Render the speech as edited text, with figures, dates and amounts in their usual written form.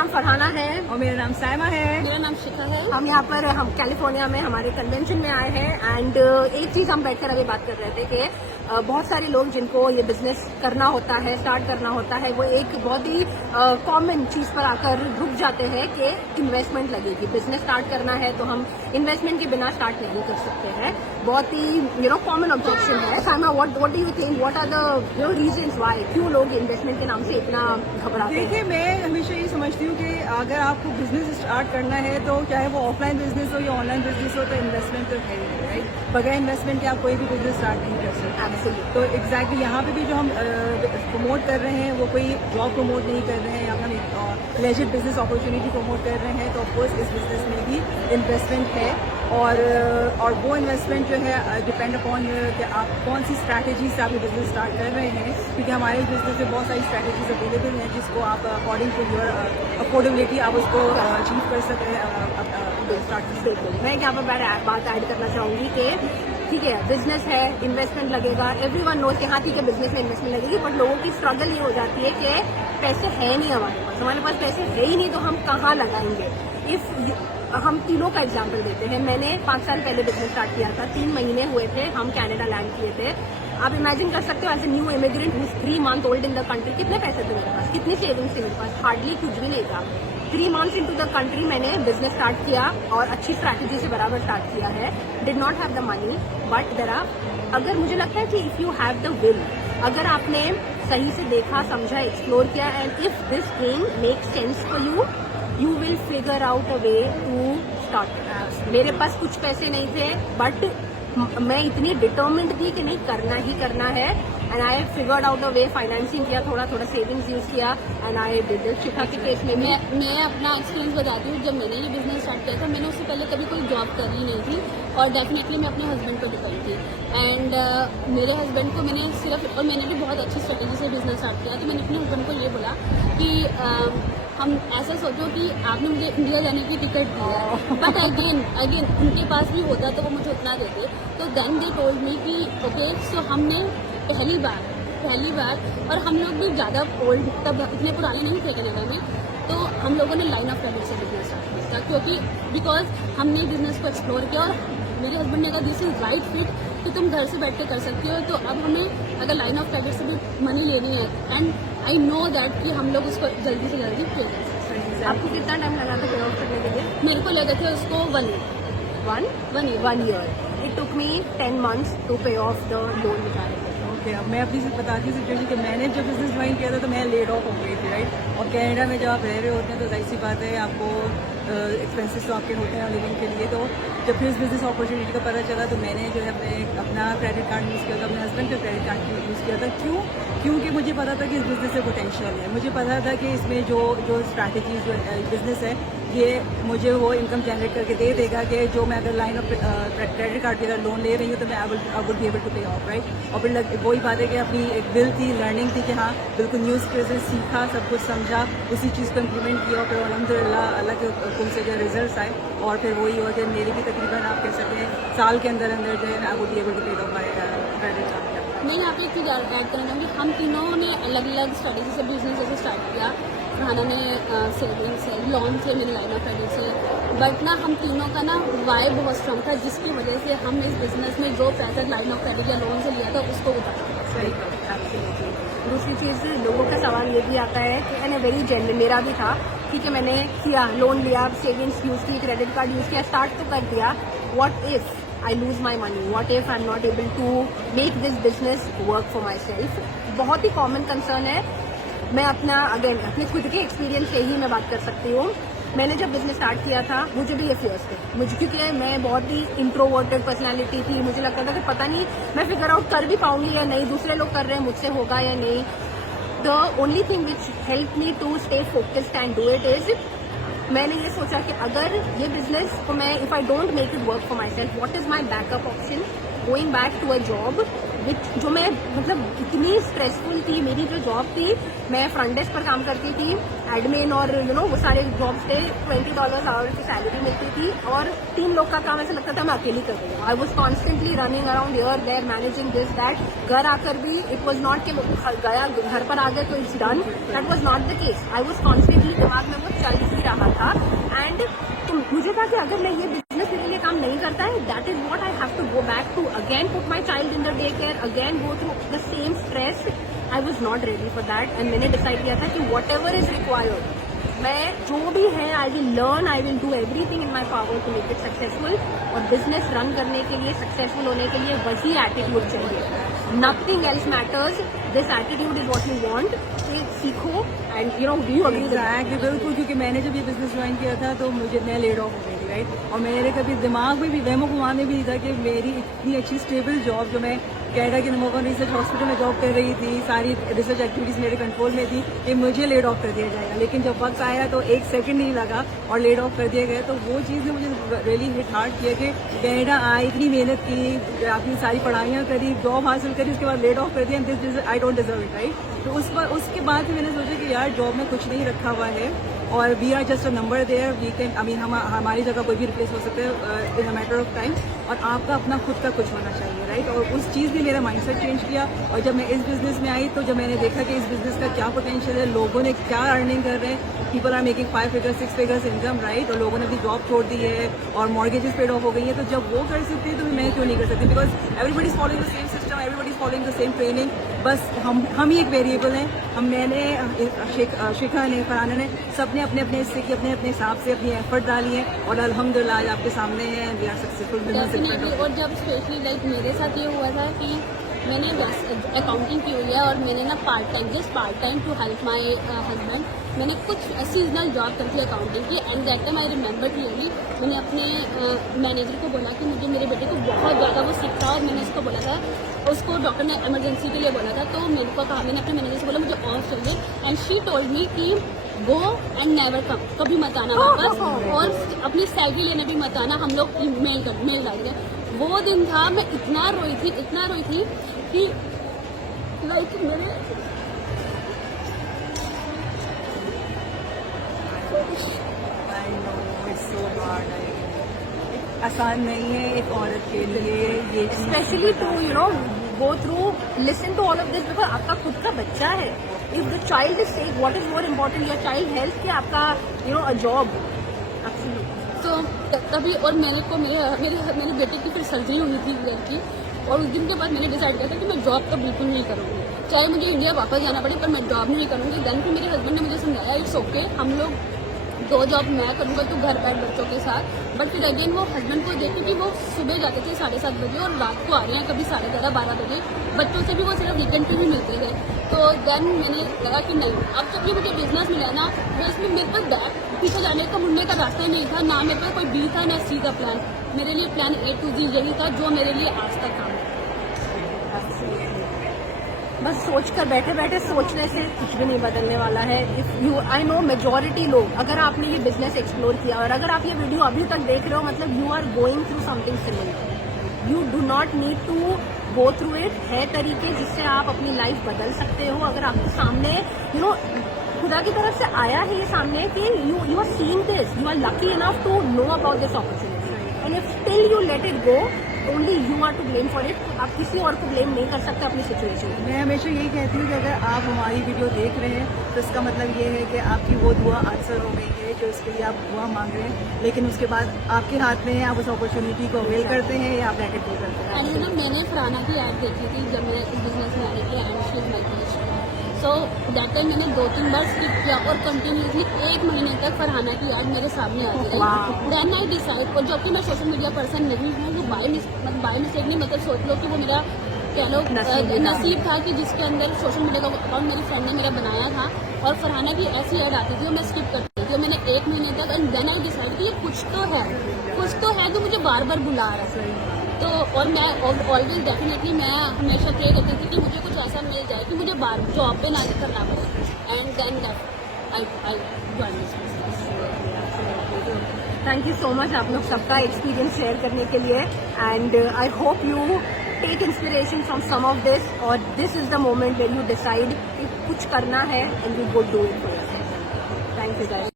नाम फरहाना है और मेरा नाम साइमा है। मेरा नाम शिखा है। हम कैलिफोर्निया में हमारे कन्वेंशन में आए हैं एंड एक चीज हम बैठकर अभी बात कर रहे थे कि बहुत सारे लोग जिनको ये बिजनेस करना होता है, स्टार्ट करना होता है, वो एक बहुत ही कॉमन चीज पर आकर रुक जाते हैं कि इन्वेस्टमेंट लगेगी। बिजनेस स्टार्ट करना है तो हम इन्वेस्टमेंट के बिना स्टार्ट नहीं कर सकते हैं। बहुत ही कॉमन ऑब्जेक्शन है। Saima, what do you think, what are the reasons why क्यों लोग इन्वेस्टमेंट के नाम से इतना घबराते हैं? देखिए, मैं हमेशा ये समझती हूँ कि अगर आपको बिजनेस स्टार्ट करना है तो चाहे वो ऑफलाइन बिजनेस हो या ऑनलाइन बिजनेस हो, तो इन्वेस्टमेंट तो है ही, राइट। बगैर इन्वेस्टमेंट के आप कोई भी बिजनेस स्टार्ट नहीं कर सकते। तो एग्जैक्टली यहाँ पे भी जो हम प्रमोट कर रहे हैं वो कोई जॉब प्रमोट नहीं कर रहे हैं, या हम एक लेजर बिजनेस अपॉर्चुनिटी प्रमोट कर रहे हैं। तो ऑफकोर्स इस बिजनेस में भी इन्वेस्टमेंट है और वो इन्वेस्टमेंट जो है डिपेंड अपॉन कि आप कौन सी स्ट्रैटेजी से आप ये बिजनेस स्टार्ट कर रहे हैं, क्योंकि हमारे बिजनेस में बहुत सारी स्ट्रैटेजीज अवेलेबल हैं जिसको आप अकॉर्डिंग टू योर अफोर्डेबिलिटी आप उसको अचीव कर सकते हैं स्टार्ट। मैं यहाँ पर बात ऐड करना चाहूंगी कि ठीक है, बिजनेस है, इन्वेस्टमेंट लगेगा, एवरीवन नोज कि हाँ ठीक है बिजनेस में इन्वेस्टमेंट लगेगी, बट लोगों की स्ट्रगल ये हो जाती है कि पैसे है नहीं हमारे पास पैसे है ही नहीं, तो हम कहाँ लगाएंगे। हम तीनों का एग्जाम्पल देते हैं। मैंने 5 साल पहले बिजनेस स्टार्ट किया था, 3 महीने हुए थे, हम कनाडा लैंड किए थे। आप इमेजिन कर सकते हो as a new immigrant who is 3 months old in the country, कितने पैसे थे मेरे पास, कितनी सेविंग्स थी मेरे पास, हार्डली कुछ भी नहीं था। 3 months इनटू द कंट्री मैंने बिजनेस स्टार्ट किया और अच्छी स्ट्रैटेजी से बराबर स्टार्ट किया है। Did not have the money, but there are, अगर मुझे लगता है कि if you have the will, अगर आपने सही से देखा, समझा, एक्सप्लोर किया, and if this thing make sense for you will figure out a way to start. मेरे पास कुछ पैसे नहीं थे, बट मैं इतनी डिटर्मिन्ड थी कि नहीं, करना ही करना है, and I figured out a way. Financing किया, थोड़ा सेविंग्स यूज किया, एंड आई डिड इट। शिखा के केस में मैं अपना एक्सपीरियंस बताती हूँ। जब मैंने ये बिजनेस स्टार्ट किया था, मैंने उससे पहले कभी कोई जॉब करी नहीं थी, और डेफिनेटली मैं अपने हस्बैंड पर डिपेंड थी। एंड मेरे हस्बैंड को मैंने सिर्फ, और मैंने भी बहुत अच्छी स्ट्रेटेजी से बिजनेस स्टार्ट किया, तो मैंने अपने हस्बैंड को ये बोला कि हम ऐसा सोचो कि आपने मुझे इंडिया जाने की टिकट दी है, बट अगेन उनके पास भी होता तो वो मुझे उतना देते। तो देन दे टोल्ड मी कि ओके, सो हमने पहली बार, और हम लोग भी ज़्यादा ओल्ड, तब इतने पुराने नहीं थे कनाडा में, तो हम लोगों ने लाइन ऑफ क्रेडिट से बिजनेस स्टार्ट किया था, क्योंकि बिकॉज हमने बिजनेस को एक्सप्लोर किया, और मेरे हस्बैंड ने कहा दिस इज राइट फिट कि तुम घर से बैठ के कर सकती हो। तो अब हमें अगर लाइन ऑफ क्रेडिट से भी मनी लेनी है, एंड आई नो दैट कि हम लोग उसको जल्दी से जल्दी पे कर सकते हैं। आपको कितना टाइम लगा था पे ऑफ करने के लिए? मेरे को लगे थे उसको 1 year. It took me 10 months to pay off the loan which I had. Okay, अब मैं अपनी बताती हूँ सिचुएशन कि मैंने जब बिजनेस ज्वाइन किया था तो मैं लेड ऑफ हो गई थी, राइट। और कनाडा में जब आप रह रहे होते हैं तो जाहिर सी बात है आपको एक्सपेंसेस तो आपके होते हैं लिविंग के लिए। तो जब फिर इस बिजनेस अपॉर्चुनिटी का पता चला तो मैंने जो है अपना क्रेडिट कार्ड यूज़ किया था, अपने हस्बैंड का क्रेडिट कार्ड यूज़ किया था। क्योंकि मुझे पता था कि इस बिज़नेस में पोटेंशियल है, मुझे पता था कि इसमें जो स्ट्रैटेजी जो बिज़नेस है ये मुझे वो इनकम जनरेट करके दे देगा कि जो मैं अगर लाइन ऑफ क्रेडिट कार्ड की अगर लोन ले रही हूँ तो मैं I would be able to pay off, right. और फिर वही बात है कि अपनी एक विल थी, लर्निंग थी कि हाँ बिल्कुल न्यू स्किल्स सीखा, सब कुछ समझा, उसी चीज़ को इम्प्लीमेंट किया, और फिर अल्हम्दुलिल्लाह अल्लाह के हुक्म से जो रिजल्ट आए, और फिर वही हुआ कि मेरी भी तकरीबन आप कह सकते हैं साल के अंदर जो है I would be able to pay off my credit card. मैं यहाँ पे एक चीज़ ऐड करना चाहूँगी। हम तीनों ने अलग अलग स्ट्रेटेजी से बिजनेस जैसे स्टार्ट किया। फरहाना ने सेविंग से, लोन से, मेरी लाइन ऑफ क्रेडिट से, बट ना हम तीनों का ना वाई बहुत स्ट्रॉन्ग था, जिसकी वजह से हम इस बिजनेस में जो पैसा लाइन ऑफ क्रेडिट या लोन से लिया था उसको उतार। सही। दूसरी चीज़, लोगों का सवाल ये भी आता है कि एंड वेरी जेन्युइन, मेरा भी था, ठीक है मैंने किया, लोन लिया, सेविंग्स यूज़ की, क्रेडिट कार्ड यूज़ किया, स्टार्ट तो कर दिया, what if I lose my money? What if I'm not able to make this business work for myself? बहुत ही कॉमन कंसर्न है। मैं अपने खुद के एक्सपीरियंस से ही मैं बात कर सकती हूँ। मैंने जब बिजनेस स्टार्ट किया था मुझे भी ये फियर्स थे, क्योंकि मैं बहुत ही इंट्रोवर्टेड पर्सनालिटी थी। मुझे लगता था कि पता नहीं मैं फिगर आउट कर भी पाऊंगी या नहीं, दूसरे लोग कर रहे हैं, मुझसे होगा या नहीं। The only thing which help me to stay focused and do it is, मैंने ये सोचा कि अगर ये बिजनेस को मैं, if I don't make it work for my self, what is my backup option? Going back to a job जो मैं मतलब इतनी स्ट्रेसफुल थी मेरी जो जॉब थी, मैं फ्रंट डेस्क पर काम करती थी, एडमिन और वो सारे जॉब्स थे, $20 आवर की सैलरी मिलती थी और 3 लोग का काम ऐसा लगता था मैं अकेली कर रही हूँ। I was constantly running around here there managing this that. घर आकर भी इट वॉज नॉट कि गया घर पर आ गए तो it's done, that was not the case. I was constantly दिमाग में वो चल ही रहा था एंड मुझे था कि अगर मैं ये बिजनेस मेरे लिए काम नहीं करता है, that is what I have to go back to again put my child in the day care, again go through the same stress. I was not ready for that and मैंने decide किया था कि what ever is required, मैं जो भी है I will learn, I will do everything in my power to make it successful. और business run करने के लिए, सक्सेसफुल होने के लिए वही एटीट्यूड चाहिए, nothing else matters. This attitude is what you want, सीखो and you know you agree with that. Exactly, बिल्कुल, क्योंकि मैंने जब ये बिजनेस ज्वाइन किया था तो मैं लेड ऑफ हो गई थी, राइट। और मेरे कभी दिमाग में भी वहमो गुमान में भी नहीं था कि मेरी इतनी अच्छी स्टेबल जॉब, जो मैं कनाडा के नंबर 1 रिसर्च हॉस्पिटल में जॉब कर रही थी, सारी रिसर्च एक्टिविटीज मेरे कंट्रोल में थी, कि मुझे लेड ऑफ कर दिया जाएगा। लेकिन जब वक्त आया तो 1 सेकंड नहीं लगा और लेड ऑफ कर दिया गया। तो वो चीज़ ने मुझे रियली हिट हार्ड किया कि कनाडा आई, इतनी मेहनत की, अपनी सारी पढ़ाइयाँ करी, जॉब हासिल करी, उसके बाद लेड ऑफ कर दिया, this I don't deserve it, right. तो उसके बाद फिर मैंने सोचा कि यार जॉब में कुछ नहीं रखा हुआ है और we are just a number there, we can, I mean हमारी जगह कोई भी रिप्लेस हो सकता है in a matter of time, और आपका अपना खुद का कुछ होना चाहिए, राइट। और उस चीज़ ने मेरा माइंडसेट चेंज किया। और जब मैं इस बिजनेस में आई तो जब मैंने देखा कि इस बिजनेस का क्या पोटेंशियल है, लोगों ने क्या अर्निंग कर रहे हैं, people are making 5 figures 6 figures income, right. और लोगों ने अपनी जॉब छोड़ दी है और मॉर्गेजेस पेड ऑफ हो गई है, तो जब वो कर सकते हैं तो मैं क्यों नहीं कर सकती, because everybody is following the same system, everybody is following the same training. बस हम ही एक वेरिएबल हैं। मैंने, शिखा ने, फरहाना ने, सबने अपने अपने हिस्से की अपने अपने हिसाब से अपनी एफर्ट डाली है और अल्हम्दुलिल्लाह आज आपके सामने है, वी आर सक्सेसफुल डेफिनेटली। और जब स्पेशली लाइक मेरे साथ ये हुआ था कि मैंने अकाउंटिंग की हुई है और मैंने ना part time to help my husband, मैंने कुछ सीजनल जॉब करती है अकाउंटिंग की। And that time I remember clearly, मैंने अपने मैनेजर को बोला कि मुझे मेरे बेटे को बहुत ज़्यादा वो सिक था और मैंने उसको बोला था, उसको डॉक्टर ने इमरजेंसी के लिए बोला था, तो मेरे को कहा, मैंने अपने मैनेजर से बोला मुझे ऑफ चाहिए, एंड शी टोल्ड मी कि गो एंड नेवर कम, कभी मत आना वापस, और अपनी सैलरी लेने भी मत आना, हम लोग मेल डाल दें। वो दिन था, मैं इतना रोई थी कि लाइक मेरे आसान नहीं है एक औरत के लिए ये, specially to you know go through, listen to all of this, because आपका खुद का बच्चा है। If the child is sick, what is more important, your child health, कि आपका अ जॉब। तो तभी, और मेरे बेटे की फिर सर्जरी हुई थी घर की, और उस दिन के बाद मैंने डिसाइड किया था कि मैं जॉब तो बिल्कुल नहीं करूँगी, चाहे मुझे इंडिया वापस जाना पड़े, पर मैं जॉब नहीं करूँगी। देन फिर मेरे हस्बैंड ने मुझे समझाया इट्स ओके, हम लोग 2 जॉब मैं करूँगा, तो घर बैठ बच्चों के साथ। बट फिर अगेन वो हस्बैंड को देखी कि वो सुबह जाते थे 7:30 बजे और रात को आ रहे हैं कभी 11:30 12 बजे, बच्चों से भी वो सिर्फ वीकेंड पे ही मिलते थे। तो देन मैंने लगा कि नहीं, अब जब ये मुझे बिजनेस मिला ना, तो इसमें मेरे पास बैक पीछे जाने का, मुड़ने का रास्ता ही नहीं था, ना मेरे पास कोई बी था ना सी का प्लान। मेरे लिए प्लान A to Z यही था जो मेरे लिए आज तक काम है। बस सोच कर बैठे सोचने से कुछ भी नहीं बदलने वाला है। If you, I know majority लोग, अगर आपने ये बिजनेस एक्सप्लोर किया और अगर आप ये वीडियो अभी तक देख रहे हो, मतलब you are going through something similar. You do not need to go through it. है तरीके जिससे आप अपनी लाइफ बदल सकते हो। अगर आपके सामने खुदा की तरफ से आया है ये सामने कि you are seeing this, you are lucky enough to know about this opportunity, and if still you let it go, only you are to blame for it. आप किसी और को ब्लेम नहीं कर सकते अपनी सिचुएशन। मैं हमेशा यही कहती हूँ कि अगर आप हमारी वीडियो देख रहे हैं तो इसका मतलब ये है कि आपकी वो दुआ आंसर हो गई है जो इसके लिए आप दुआ मांग रहे हैं, लेकिन उसके बाद आपके हाथ में है, आप उस अपॉर्चुनिटी को अवेल करते हैं या आप लेट इट गो करते हैं। एंड मैंने फरहाना की ऐड देखी थी जब मैं इस बिजनेस में आने की, and she is my teacher. So that time मैंने 2-3 बार स्किप किया और कंटिन्यूसली 1 महीने तक फरहाना की ऐड मेरे सामने आती रही। देन आई डिसाइड, और जबकि मैं सोशल मीडिया पर्सन नहीं हूँ, वो बाय मिस्टेक नहीं, मतलब सोच लो कि वो मेरा कह लो नसीब था कि जिसके अंदर सोशल मीडिया का अकाउंट मेरी फ्रेंड ने मेरा बनाया था, और फरहाना की ऐसी ऐड आती थी और मैं स्किप करती थी। और मैंने 1 महीने तक, एंड देन आई डिसाइड कि ये कुछ तो है जो मुझे बार बार बुला रहा है। तो और मैं ऑलवेज डेफिनेटली मैं हमेशा प्रे करती थी कि मुझे कुछ ऐसा मिल जाए कि मुझे बार जॉब पे ना करना पड़े, and then I join this business. Thank you so much आप लोग सबका एक्सपीरियंस शेयर करने के लिए, and I hope you take inspiration from some of this, और this is the moment where you decide कि कुछ करना है and you go do it for yourself. Thank you guys.